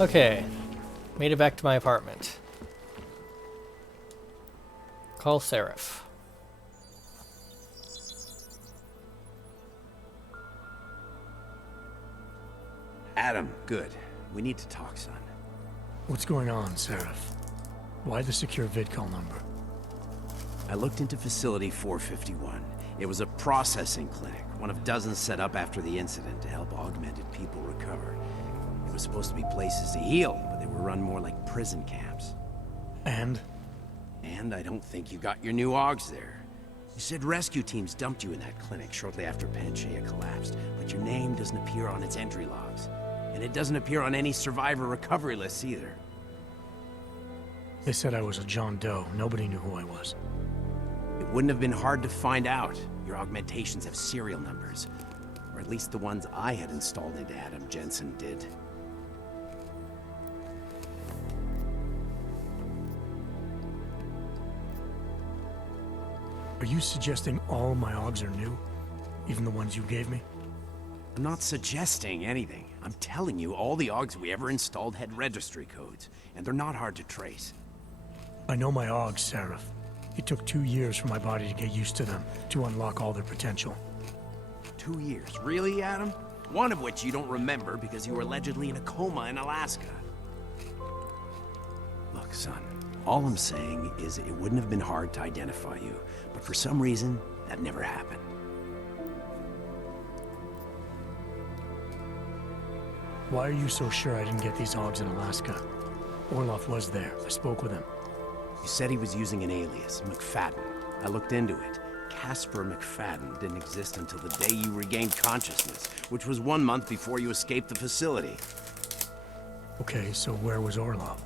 Okay, made it back to my apartment. Call Seraph. Adam, good. We need to talk, son. What's going on, Seraph? Why the secure vidcall number? I looked into Facility 451. It was a processing clinic, one of dozens set up after the incident to help augmented people recover. It was supposed to be places to heal, but they were run more like prison camps. And? And I don't think you got your new augs there. You said rescue teams dumped you in that clinic shortly after Panchaea collapsed, but your name doesn't appear on its entry logs. And it doesn't appear on any survivor recovery lists either. They said I was a John Doe. Nobody knew who I was. It wouldn't have been hard to find out. Your augmentations have serial numbers. Or at least the ones I had installed into Adam Jensen did. Are you suggesting all my augs are new? Even the ones you gave me? I'm not suggesting anything. I'm telling you, all the augs we ever installed had registry codes, and they're not hard to trace. I know my augs, Seraph. It took 2 years for my body to get used to them, to unlock all their potential. 2 years? Really, Adam? One of which you don't remember because you were allegedly in a coma in Alaska. Look, son, all I'm saying is it wouldn't have been hard to identify you, but for some reason, that never happened. Why are you so sure I didn't get these augs in Alaska? Orloff was there. I spoke with him. You said he was using an alias, McFadden. I looked into it. Casper McFadden didn't exist until the day you regained consciousness, which was 1 month before you escaped the facility. Okay, so where was Orloff?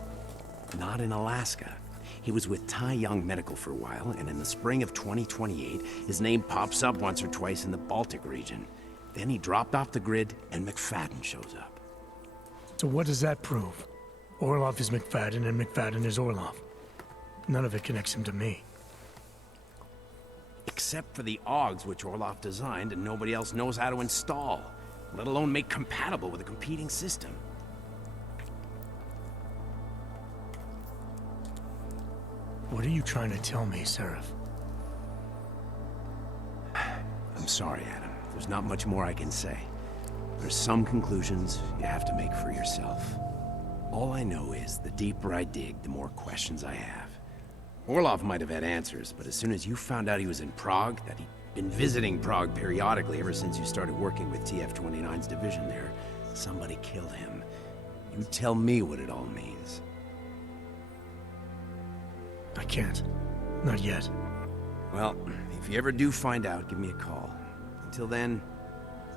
Not in Alaska. He was with Tai Young Medical for a while, and in the spring of 2028, his name pops up once or twice in the Baltic region. Then he dropped off the grid, and McFadden shows up. So what does that prove? Orloff is McFadden, and McFadden is Orloff. None of it connects him to me. Except for the augs which Orloff designed and nobody else knows how to install, let alone make compatible with a competing system. What are you trying to tell me, Seraph? I'm sorry, Adam. There's not much more I can say. There's some conclusions you have to make for yourself. All I know is the deeper I dig, the more questions I have. Orloff might have had answers, but as soon as you found out he was in Prague, that he'd been visiting Prague periodically ever since you started working with TF-29's division there, somebody killed him. You tell me what it all means. I can't. Not yet. Well, if you ever do find out, give me a call. Until then,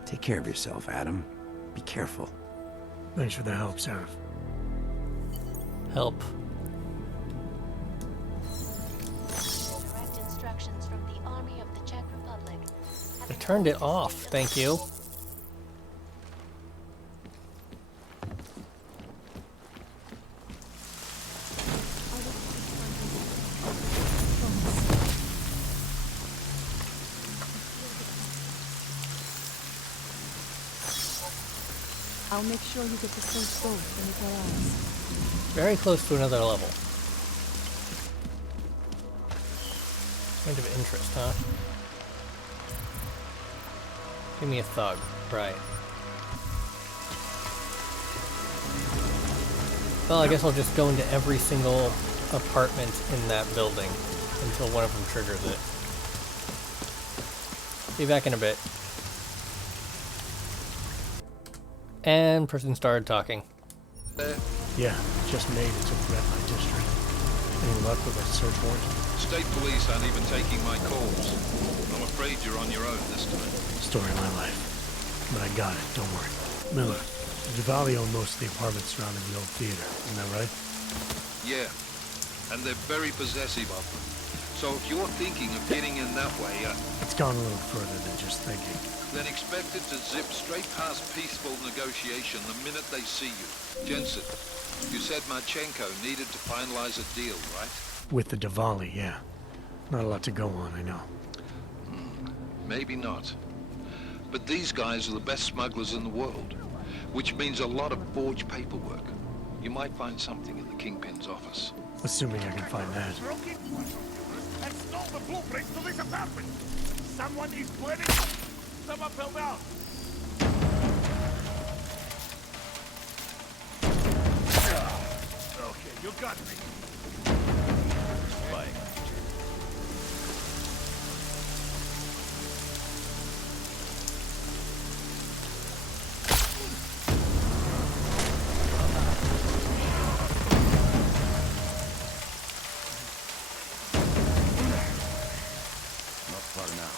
take care of yourself, Adam. Be careful. Thanks for the help, Seraph. Help. Direct instructions from the Army of the Czech Republic. I turned it off, thank you. I'll make sure you get the first boat from the garage. Very close to another level. Point of interest, huh? Give me a thug. Right. Well, I guess I'll just go into every single apartment in that building until one of them triggers it. Be back in a bit. And person started talking. Yeah, just made it to the red light district. Any luck with that search warrant? State police aren't even taking my calls. I'm afraid you're on your own this time. Story of my life. But I got it, don't worry. Miller, the Duvalli own most of the apartments surrounding the old theater, isn't that right? Yeah, and they're very possessive of them. So if you're thinking of getting in that way, It's gone a little further than just thinking. then expect it to zip straight past peaceful negotiation the minute they see you. Jensen, you said Marchenko needed to finalize a deal, right? With the Duvalli, yeah. Not a lot to go on, I know. Maybe not. But these guys are the best smugglers in the world, which means a lot of forged paperwork. You might find something in the Kingpin's office. Assuming I can find that. And stole the blueprints to this apartment. Someone is planning. Someone fell down. Okay, you got me. Bye. Not far now.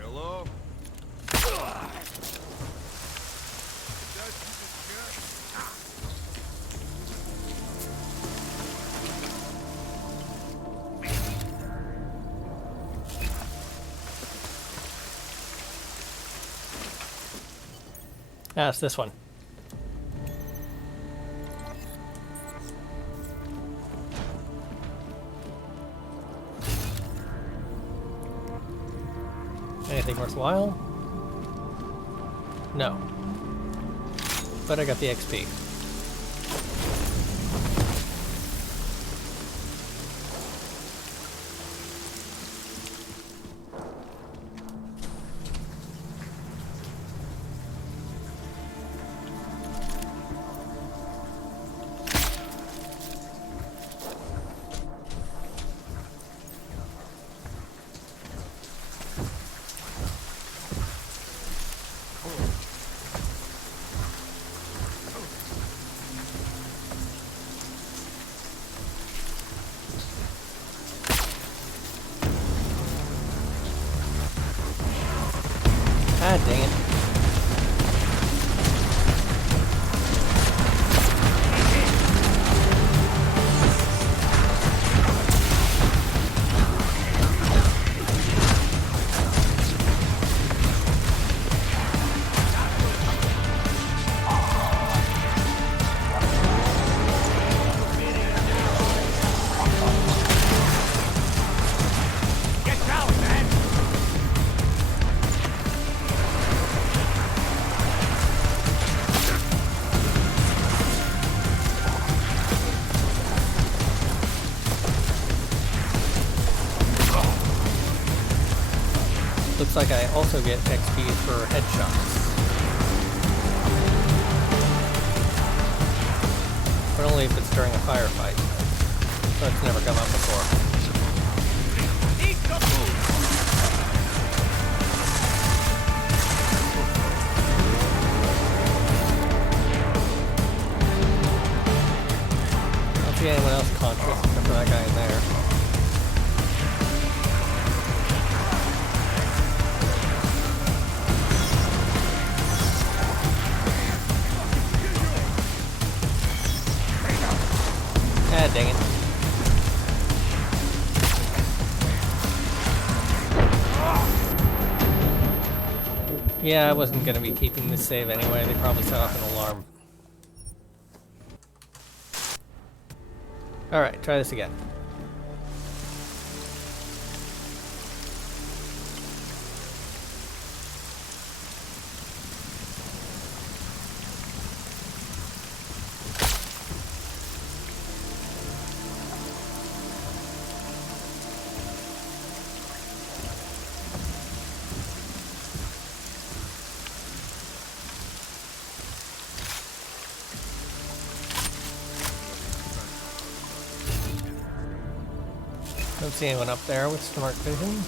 Hello? Ah, it's this one. Anything worthwhile? No. But I got the XP. Ah, dang it. Get down, man! Looks like I also get XP for headshots. But only if it's during a firefight. So it's never come up before. Eat the food! I don't see anyone else conscious except for that guy in there. Ah, dang it. Yeah, I wasn't gonna be keeping this save anyway. They probably set off an alarm. Alright, try this again. Don't see anyone up there with smart vision.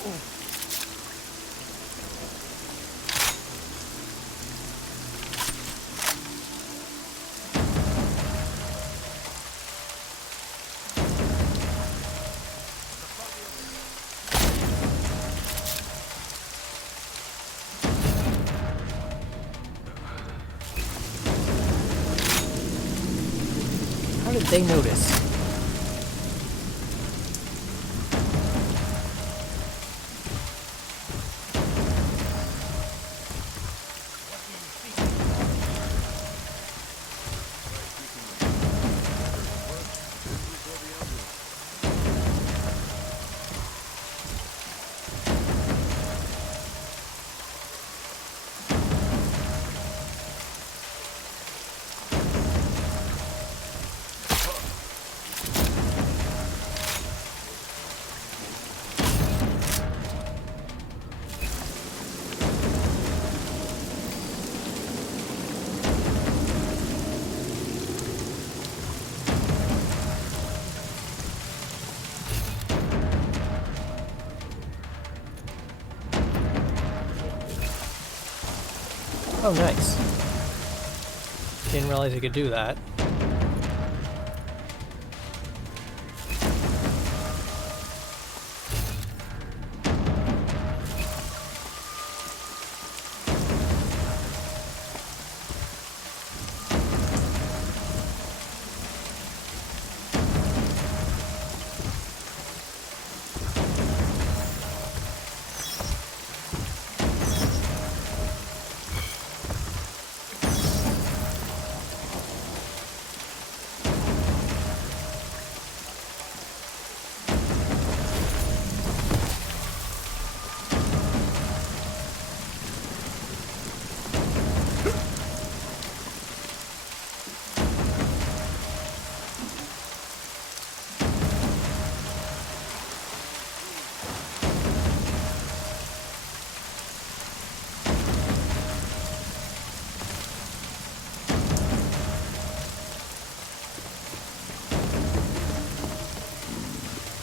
How did they notice? Oh, nice. Didn't realize you could do that.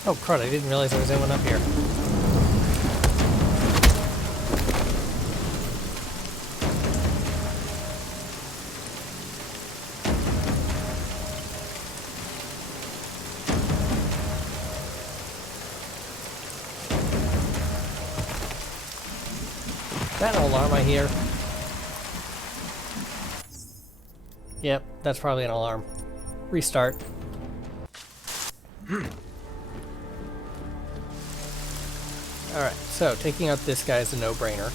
Oh crud, I didn't realize there was anyone up here. Is that an alarm I hear? Yep, that's probably an alarm. Restart. Alright, so taking out this guy is a no-brainer.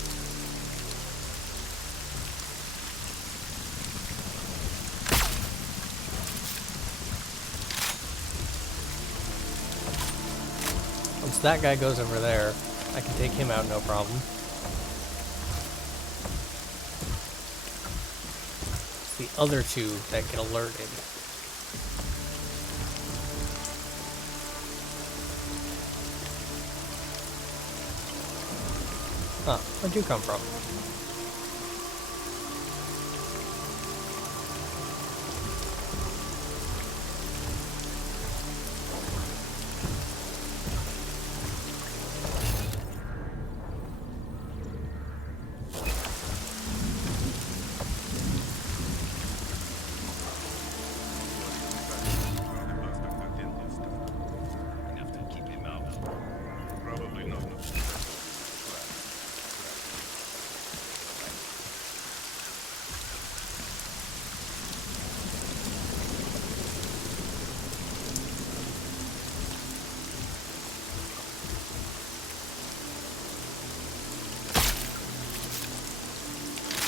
Once that guy goes over there, I can take him out no problem. It's the other two that get alerted. Huh, where'd you come from?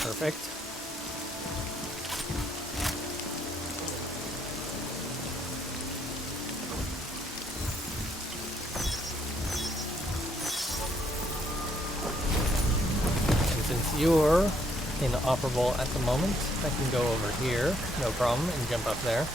Perfect. And since you're inoperable at the moment, I can go over here, no problem, and jump up there.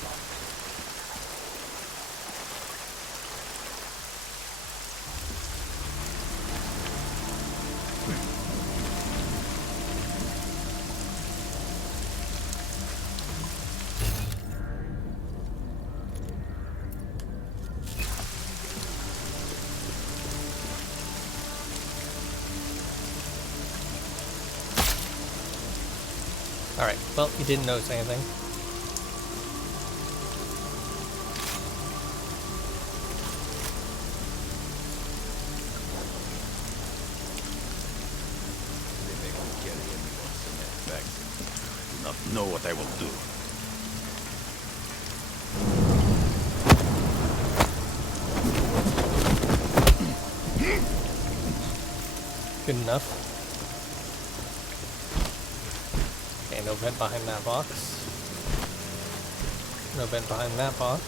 Alright, well, you didn't notice anything. They make me carry everyone to that factory. I do not know what I will do. Good enough. Okay, no vent behind that box. No vent behind that box.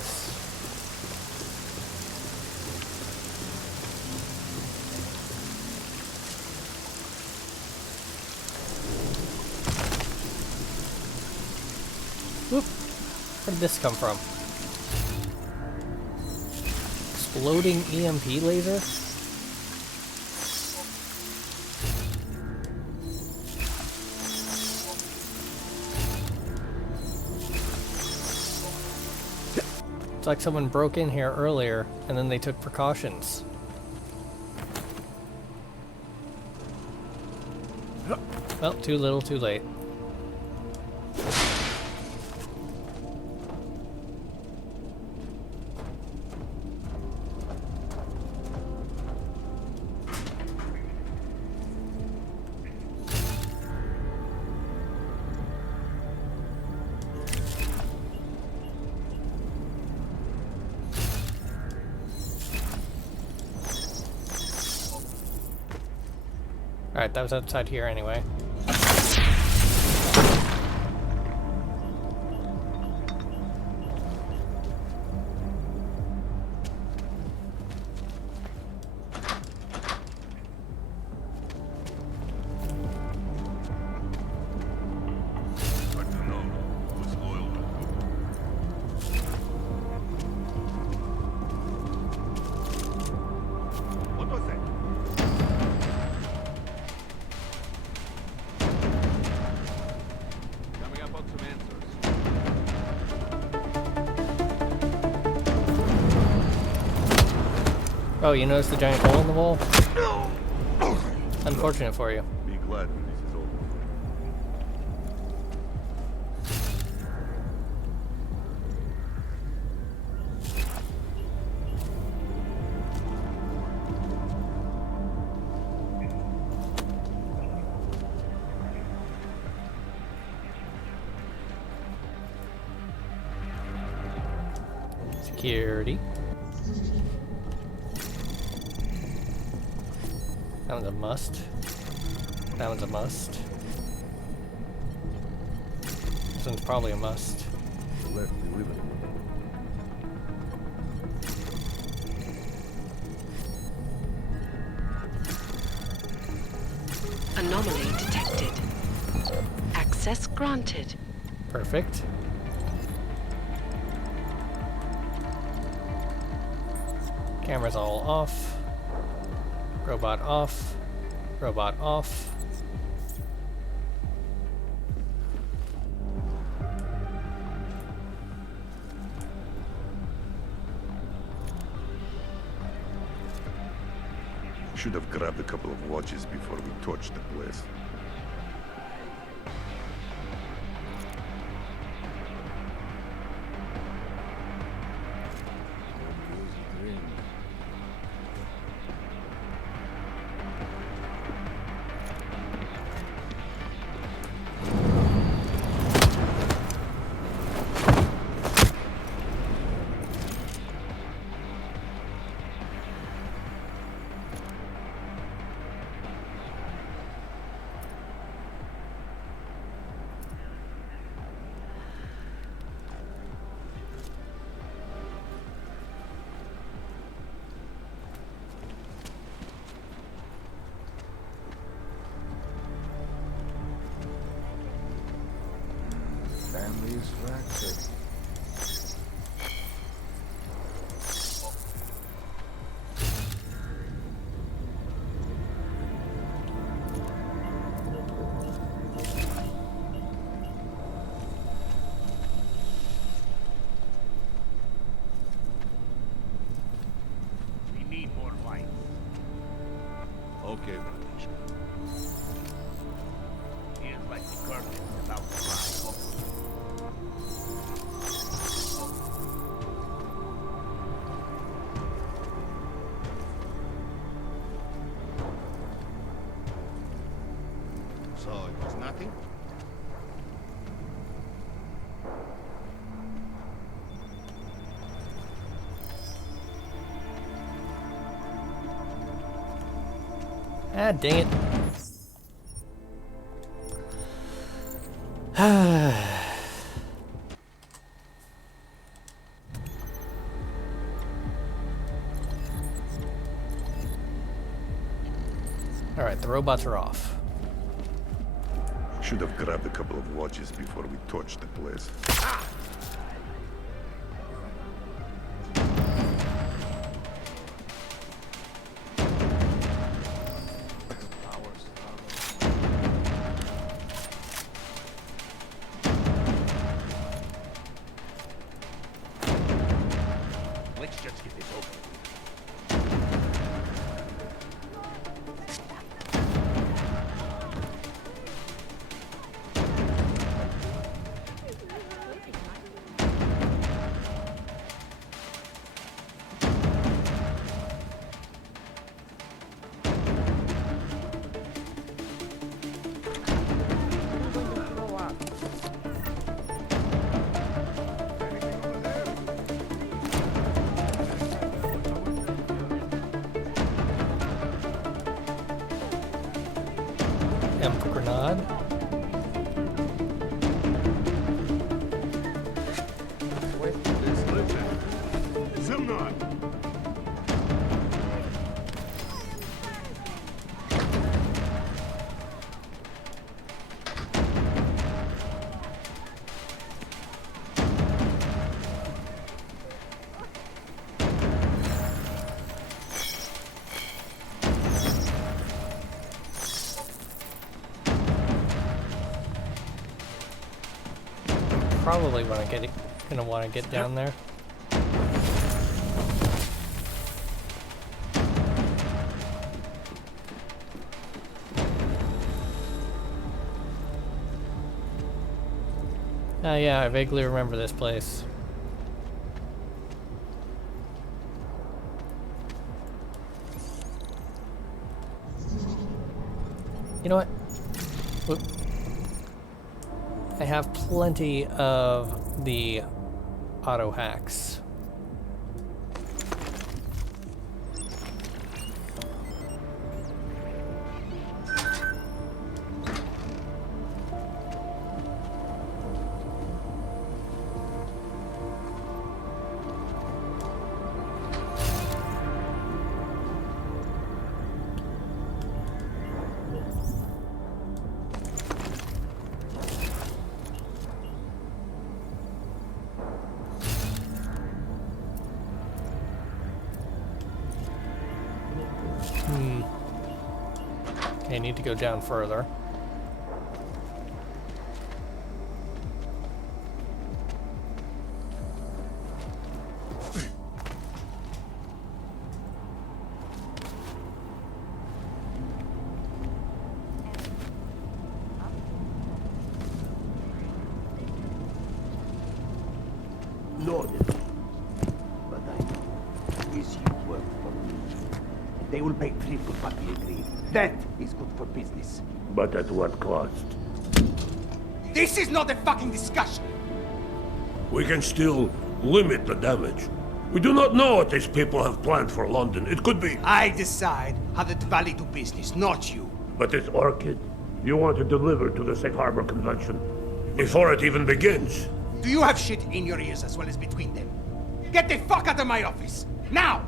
Whoop! Where did this come from? Exploding EMP laser? It's like someone broke in here earlier, and then they took precautions. Well, too little, too late. Alright, that was outside here anyway. What was that? Coming up on some answers. Oh, you noticed the giant hole in the wall? Unfortunate for you. Be glad when this is over. Security. That one's a must. That one's a must. This one's probably a must. Left me with it. Anomaly detected. Access granted. Perfect. Cameras all off. Robot off. Robot off. Should have grabbed a couple of watches before we torched the place. Family is fractured. We need more lights. Okay, Bratishka. Here's like the carpet is about to fly. So it was nothing? Ah, dang it. Alright, the robots are off. Should have grabbed a couple of watches before we torched the place. Let's just get this over with. Grenade. Some not. Probably gonna want to get down there. Oh yeah, I vaguely remember this place. You know what? Whoop. I have plenty of the auto hacks. Okay, I need to go down further. Loaded. But I know is you work for me. They will pay triple what we agreed. That is good for business. But at what cost? This is not a fucking discussion! We can still limit the damage. We do not know what these people have planned for London. It could be... I decide how the Valley do business, not you. But this orchid, you want to deliver to the Safe Harbor Convention before it even begins. Do you have shit in your ears as well as between them? Get the fuck out of my office! Now!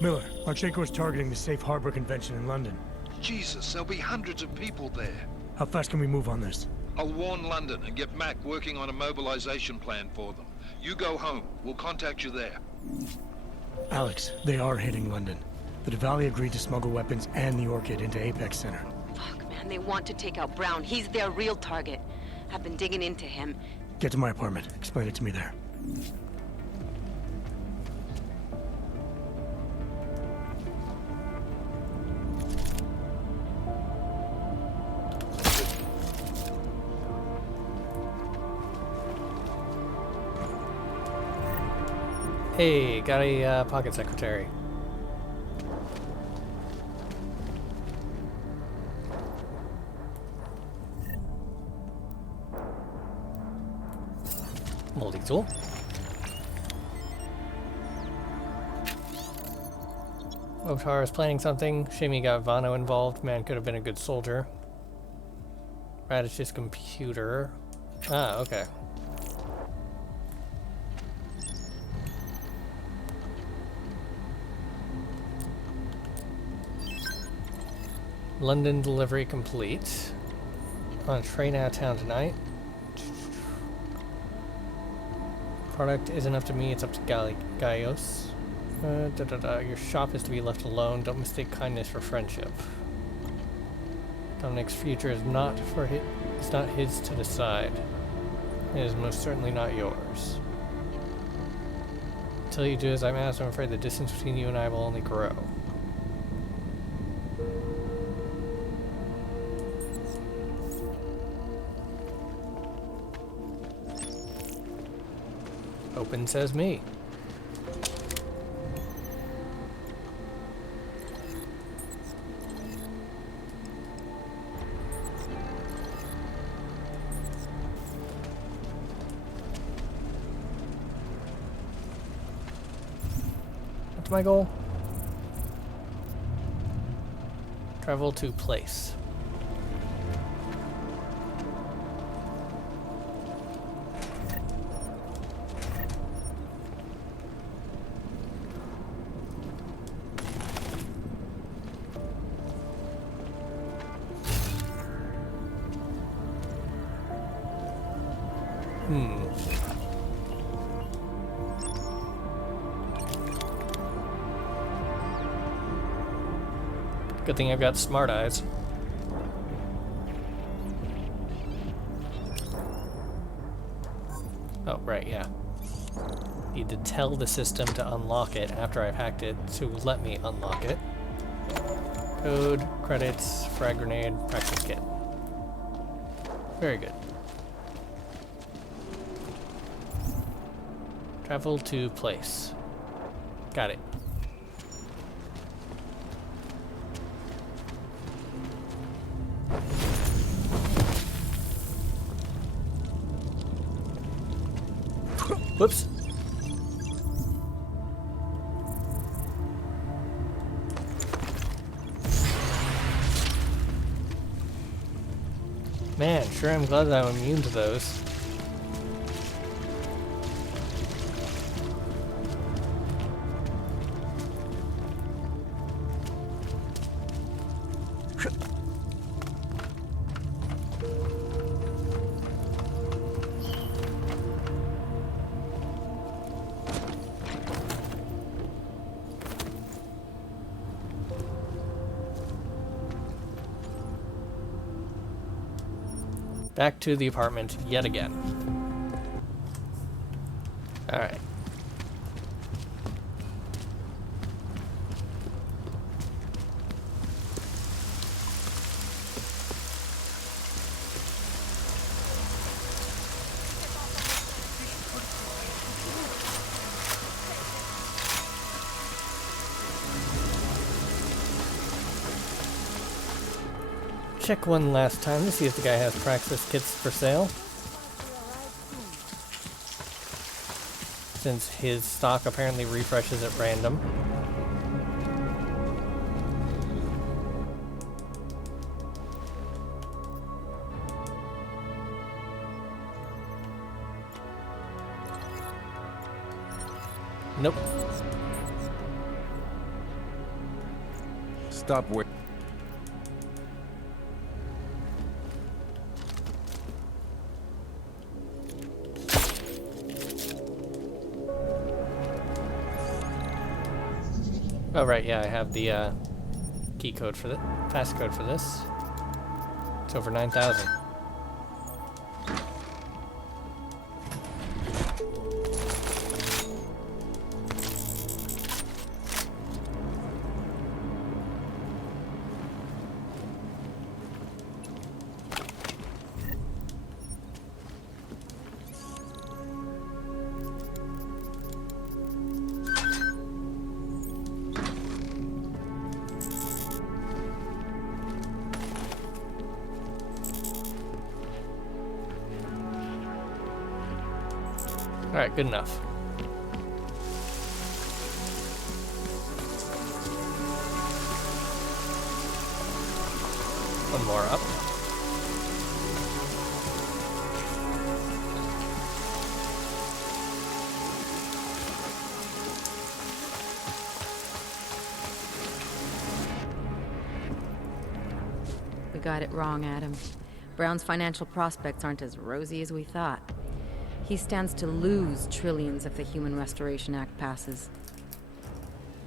Miller, Marchenko is targeting the Safe Harbor Convention in London. Jesus, there'll be hundreds of people there. How fast can we move on this? I'll warn London and get Mac working on a mobilization plan for them. You go home. We'll contact you there. Alex, they are hitting London. The Diwali agreed to smuggle weapons and the Orchid into Apex Center. Fuck, man, they want to take out Brown. He's their real target. I've been digging into him. Get to my apartment. Explain it to me there. Hey, got a pocket secretary. Multi-tool. Otar is planning something. Shame he got Vano involved. Man could have been a good soldier. Radish's computer. Ah, okay. London delivery complete. On a train out of town tonight. Product isn't up to me, it's up to Gaios. Your shop is to be left alone. Don't mistake kindness for friendship. Dominic's future is not for it's not his to decide. It is most certainly not yours. Until you do as I'm asked, I'm afraid the distance between you and I will only grow. Open says me. What's my goal? Travel to place. Good thing I've got smart eyes. Oh, right, yeah. Need to tell the system to unlock it after I've hacked it to let me unlock it. Code, credits, frag grenade, practice kit. Very good. Travel to place. Got it. Whoops. Man, sure I'm glad that I'm immune to those. Back to the apartment yet again. Alright. Check one last time to see if the guy has praxis kits for sale. Since his stock apparently refreshes at random. Nope. Stop where. Oh right, yeah, I have the key code for the passcode for this. It's over 9,000. Alright, good enough. One more up. We got it wrong, Adam. Brown's financial prospects aren't as rosy as we thought. He stands to lose trillions if the Human Restoration Act passes.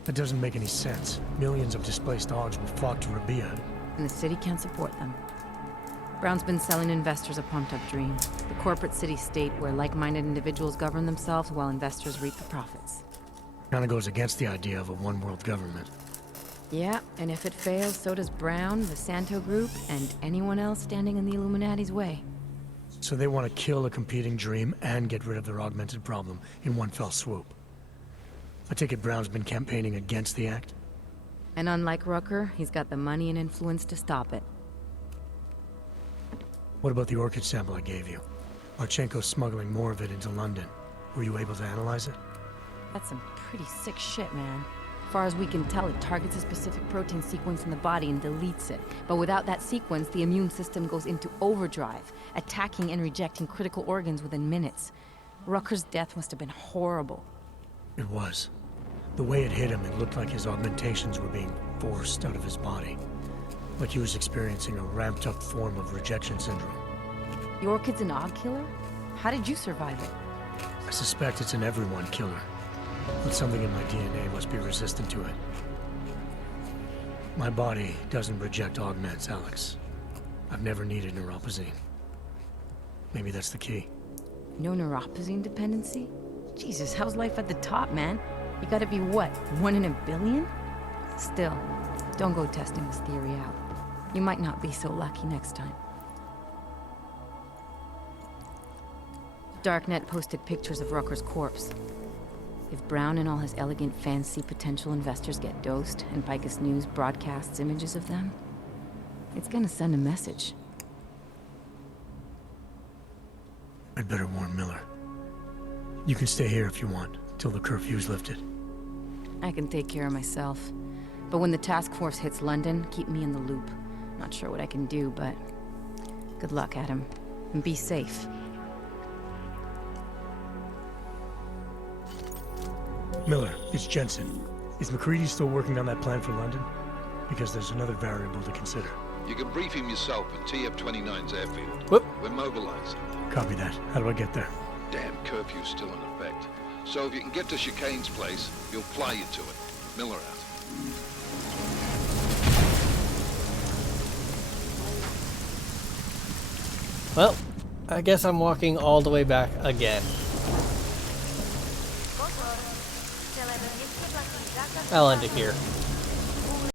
That doesn't make any sense. Millions of displaced Augs will flock to Rabia. And the city can't support them. Brown's been selling investors a pumped-up dream. The corporate city-state where like-minded individuals govern themselves while investors reap the profits. Kinda goes against the idea of a one-world government. Yeah, and if it fails, so does Brown, the Santo Group, and anyone else standing in the Illuminati's way. So they want to kill a competing dream and get rid of their augmented problem in one fell swoop. I take it Brown's been campaigning against the act? And unlike Rucker, he's got the money and influence to stop it. What about the orchid sample I gave you? Marchenko's smuggling more of it into London. Were you able to analyze it? That's some pretty sick shit, man. As far as we can tell, it targets a specific protein sequence in the body and deletes it. But without that sequence, the immune system goes into overdrive, attacking and rejecting critical organs within minutes. Rucker's death must have been horrible. It was. The way it hit him, it looked like his augmentations were being forced out of his body. Like he was experiencing a ramped-up form of rejection syndrome. The orchid's an Aug killer? How did you survive it? I suspect it's an everyone killer. But something in my DNA must be resistant to it. My body doesn't reject augments, Alex. I've never needed neuropozyne. Maybe that's the key. No neuropozyne dependency? Jesus, how's life at the top, man? You gotta be what, 1 in a billion? Still, don't go testing this theory out. You might not be so lucky next time. Darknet posted pictures of Rucker's corpse. If Brown and all his elegant, fancy potential investors get dosed, and Picus News broadcasts images of them, it's gonna send a message. I'd better warn Miller. You can stay here if you want, till the curfew's lifted. I can take care of myself. But when the task force hits London, keep me in the loop. Not sure what I can do, but good luck, Adam. And be safe. Miller, it's Jensen. Is McCready still working on that plan for London? Because there's another variable to consider. You can brief him yourself at TF-29's airfield. Whoop. We're mobilizing. Copy that. How do I get there? Damn curfew's still in effect. So if you can get to Chicane's place, he'll fly you to it. Miller out. Well, I guess I'm walking all the way back again. I'll end it here.